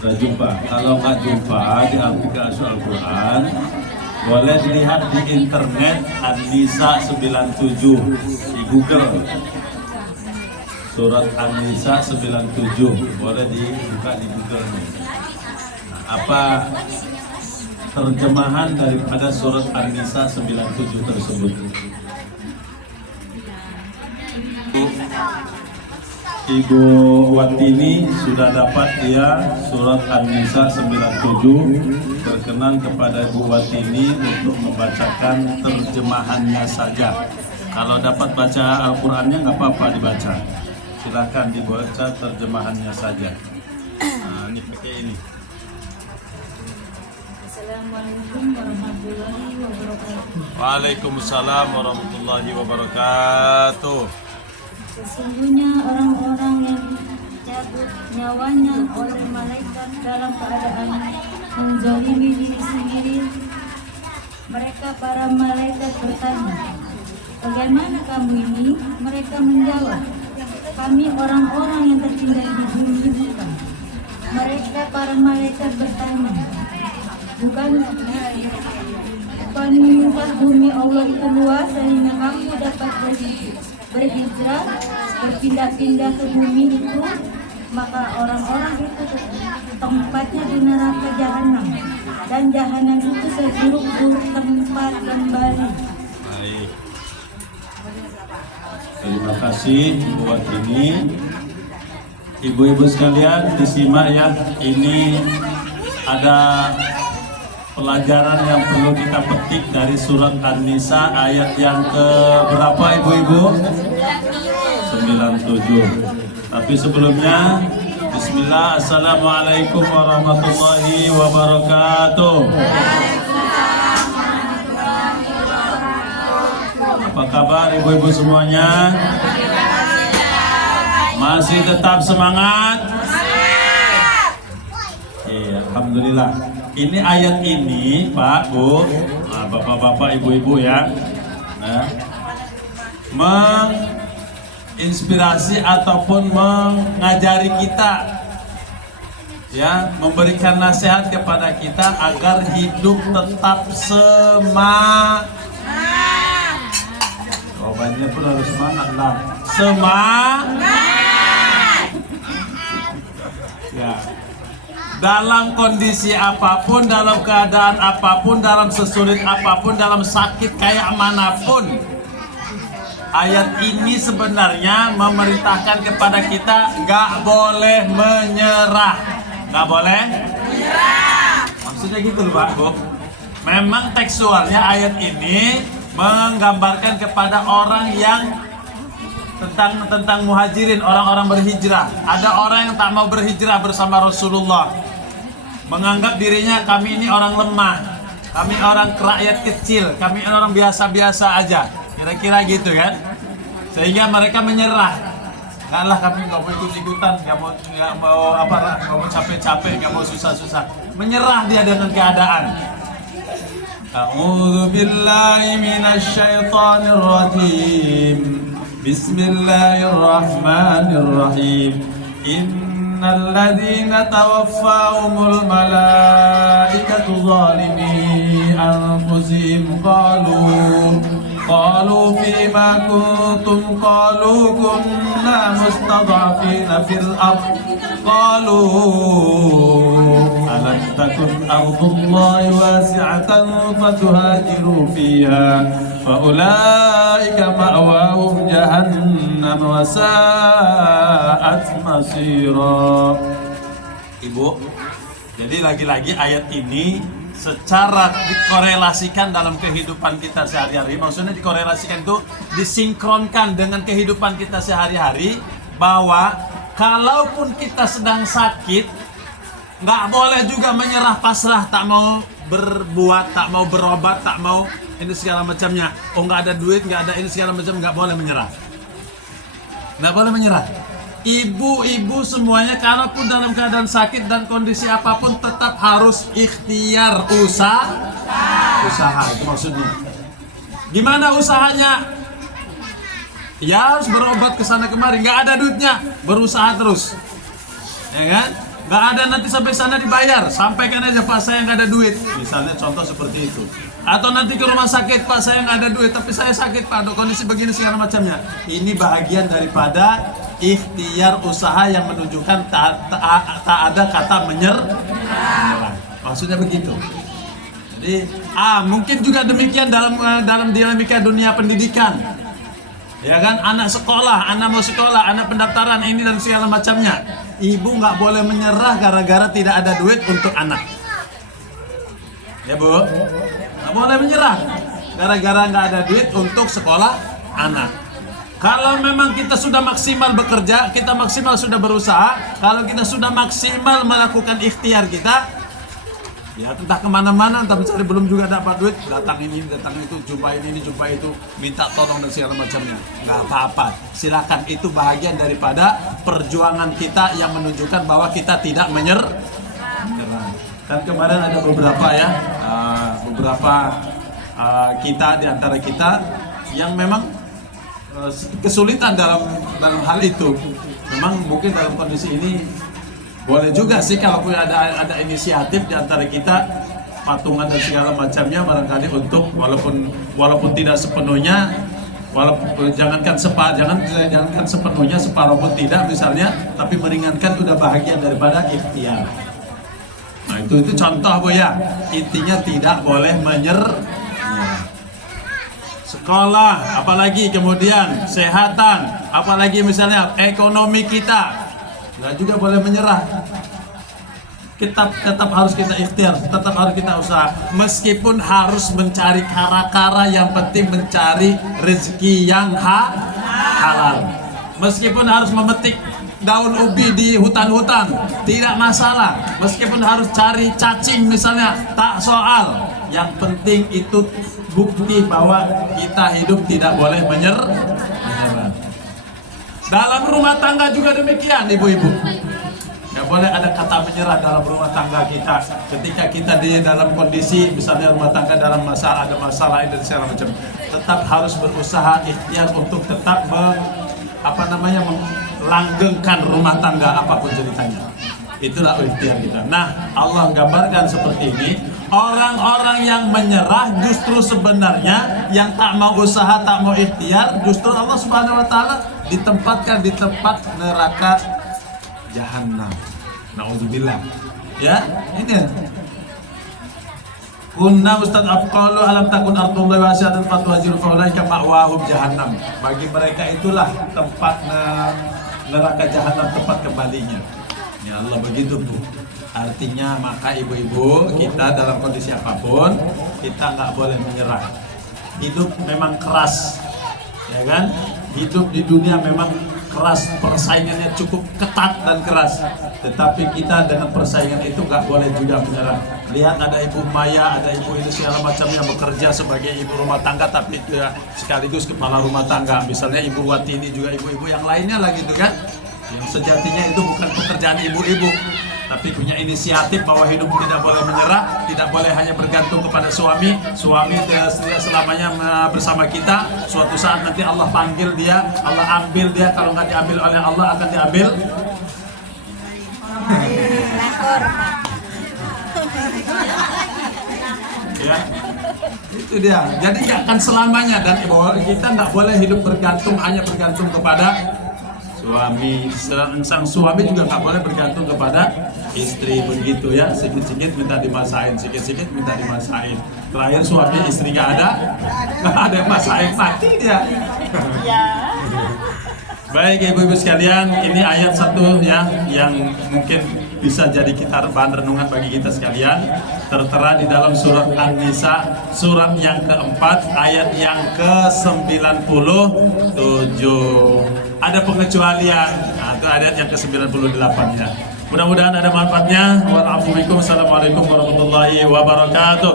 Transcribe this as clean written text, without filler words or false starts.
Sudah jumpa. Kalau nggak jumpa di aplikasi Al-Quran, boleh dilihat di internet An-Nisa 97 di Google. Surat An-Nisa 97 boleh dibuka di Google nih. Nah, apa terjemahan daripada surat An-Nisa 97 tersebut? Ibu Watini sudah dapat ya surat An-Nisa 97. Berkenan kepada Ibu Watini untuk membacakan terjemahannya saja. Kalau dapat baca Al-Qurannya nggak apa-apa dibaca. Silahkan dibaca terjemahannya saja. Nah, ini pakai ini. Assalamualaikum warahmatullahi wabarakatuh. Waalaikumsalam warahmatullahi wabarakatuh. Sesungguhnya orang-orang yang dicabut nyawanya oleh malaikat dalam keadaan menzalimi diri sendiri, mereka para malaikat bertanya, bagaimana kamu ini? Mereka menjawab, kami orang-orang yang tertinggal di bumi bukan. Mereka para malaikat bertanya, bukankah bumi Allah itu luas sehingga kamu dapat berhijrah, berpindah-pindah ke bumi itu? Maka orang-orang itu tempatnya di neraka jahanam, dan jahanam itu seburuk-buruk tempat kembali. Baik. Terima kasih Ibu Watini. Ibu-ibu sekalian disimak ya. Ini ada pelajaran yang perlu kita petik dari surat An-Nisa ayat yang ke berapa ibu-ibu? 97. Tapi sebelumnya bismillah, assalamualaikum warahmatullahi wabarakatuh. Apa kabar ibu-ibu semuanya? Masih tetap semangat? Alhamdulillah. Ini ayat ini Pak, Bu, nah, bapak-bapak, ibu-ibu ya, nah, menginspirasi ataupun mengajari kita, ya, memberikan nasihat kepada kita agar hidup tetap semangat. Jawabannya pun harus semangat lah. Semangat. Ya. Dalam kondisi apapun, dalam keadaan apapun, dalam sesulit apapun, dalam sakit kayak manapun, ayat ini sebenarnya memerintahkan kepada kita gak boleh menyerah. Gak boleh menyerah. Maksudnya gitu loh Pak, Bu. Memang tekstualnya ayat ini menggambarkan kepada orang yang tentang muhajirin, orang-orang berhijrah. Ada orang yang tak mau berhijrah bersama Rasulullah, menganggap dirinya kami ini orang lemah, kami orang rakyat kecil, kami orang biasa-biasa aja, kira-kira gitu kan. Sehingga mereka menyerah. Kalah, kami nggak mau ikut-ikutan, nggak mau capek-capek, nggak mau susah-susah. Menyerah dia dengan keadaan. A'udzu billahi minasy syaithanir rajim. Bismillahirrahmanirrahim. Innal ladzina tawaffahumul malaikatu zalimi anfusihim qalu fima kuntum qalu kunna mustad'afina fil ard qalu alam takun ardullahi wasi'atan fatuhajiru fiha faulaika ma'wahum jahannam wa sa'at masira. Ibu, jadi lagi-lagi ayat ini secara dikorelasikan dalam kehidupan kita sehari-hari. Maksudnya dikorelasikan itu disinkronkan dengan kehidupan kita sehari-hari, bahwa kalaupun kita sedang sakit, nggak boleh juga menyerah, pasrah, tak mau berbuat, tak mau berobat, tak mau ini segala macamnya. Oh, nggak ada duit, nggak ada ini segala macam, nggak boleh menyerah. Nggak boleh menyerah. Ibu-ibu semuanya, kalaupun dalam keadaan sakit dan kondisi apapun, tetap harus ikhtiar, usaha itu maksudnya. Gimana usahanya? Ya harus berobat ke sana kemari, nggak ada duitnya, berusaha terus. ya kan? Nggak ada nanti sampai sana dibayar, sampaikan aja Pak saya nggak ada duit, misalnya contoh seperti itu. Atau nanti ke rumah sakit, Pak saya nggak ada duit, tapi saya sakit Pak, ada kondisi begini segala macamnya. Ini bahagian daripada ikhtiar usaha yang menunjukkan tak ada kata menyerah. Maksudnya begitu. Jadi, mungkin juga demikian dalam dinamika dunia pendidikan. Ya kan, anak sekolah, anak mau sekolah, anak pendaftaran ini dan segala macamnya. Ibu nggak boleh menyerah gara-gara tidak ada duit untuk anak. Ya Bu, nggak boleh menyerah gara-gara nggak ada duit untuk sekolah anak. Kalau memang kita sudah maksimal bekerja, kita maksimal sudah berusaha, kalau kita sudah maksimal melakukan ikhtiar kita, ya entah kemana-mana, entah mencari belum juga dapat duit, datang ini, datang itu, jumpa ini, jumpa itu, minta tolong dan segala macamnya. Nggak apa-apa, silakan, itu bahagian daripada perjuangan kita yang menunjukkan bahwa kita tidak menyerah. Kan kemarin ada beberapa kita di antara kita yang memang kesulitan dalam hal itu. Memang mungkin dalam kondisi ini boleh juga sih kalau ada inisiatif di antara kita, patungan dan segala macamnya, barangkali untuk walaupun tidak sepenuhnya, jangankan sepenuhnya, separuh pun tidak misalnya, tapi meringankan sudah bahagian daripada ikhtiar. Nah itu contoh Bu ya, intinya tidak boleh menyerah. Sekolah, apalagi kemudian kesehatan, apalagi misalnya ekonomi kita, nggak juga boleh menyerah. Tetap harus kita ikhtiar, tetap harus kita usaha, meskipun harus mencari kara-kara, yang penting mencari rezeki yang halal. Meskipun harus memetik daun ubi di hutan-hutan, tidak masalah. Meskipun harus cari cacing misalnya, tak soal. Yang penting itu bukti bahwa kita hidup tidak boleh menyerah. Dalam rumah tangga juga demikian, ibu-ibu. Nggak boleh ada kata menyerah dalam rumah tangga kita. Ketika kita di dalam kondisi, misalnya rumah tangga dalam ada masalah dan segala macam, tetap harus berusaha ikhtiar untuk tetap melanggengkan rumah tangga apapun ceritanya. Itulah ikhtiar kita. Nah, Allah gambarkan seperti ini. Orang-orang yang menyerah justru sebenarnya yang tak mau usaha, tak mau ikhtiar, justru Allah Subhanahu wa taala ditempatkan di tempat neraka Jahannam. Nauzubillah. Ya, ini. Kunna Ustaz Afqalu alam takun ardullahi wasi'atan fatuhajiru faulaika ma'wahum Jahannam. Bagi mereka itulah tempat neraka Jahannam, tempat kembalinya. Ya Allah, begitu Bu. Artinya maka ibu-ibu, kita dalam kondisi apapun, kita nggak boleh menyerah. Hidup memang keras, ya kan? Hidup di dunia memang keras, persaingannya cukup ketat dan keras. Tetapi kita dengan persaingan itu nggak boleh juga menyerah. Lihat ada ibu Maya, ada ibu ini segala macam yang bekerja sebagai ibu rumah tangga, tapi juga sekaligus kepala rumah tangga. Misalnya Ibu Wati ini juga ibu-ibu yang lainnya lagi itu kan, yang sejatinya itu bukan pekerjaan ibu-ibu, tapi punya inisiatif bahwa hidup tidak boleh menyerah, tidak boleh hanya bergantung kepada suami. Suami tidak selamanya bersama kita. Suatu saat nanti Allah panggil dia, Allah ambil dia. Kalau nggak diambil oleh Allah, akan diambil. Ya, itu dia. Jadi nggak akan selamanya, dan kita nggak boleh hidup hanya bergantung kepada suami. Sang suami juga nggak boleh bergantung kepada istri, begitu ya. Sikit-sikit minta dimasain, sikit-sikit minta dimasain. Terakhir suami istri nggak ada yang masain, mati dia. Baik ibu-ibu sekalian, ini ayat satu ya yang mungkin bisa jadi bahan renungan bagi kita sekalian. Tertera di dalam surat An-Nisa, surat yang keempat, ayat yang ke-97. Ada pengecualian, itu ayat yang ke-98 ya. Mudah-mudahan ada manfaatnya. Wassalamualaikum warahmatullahi wabarakatuh.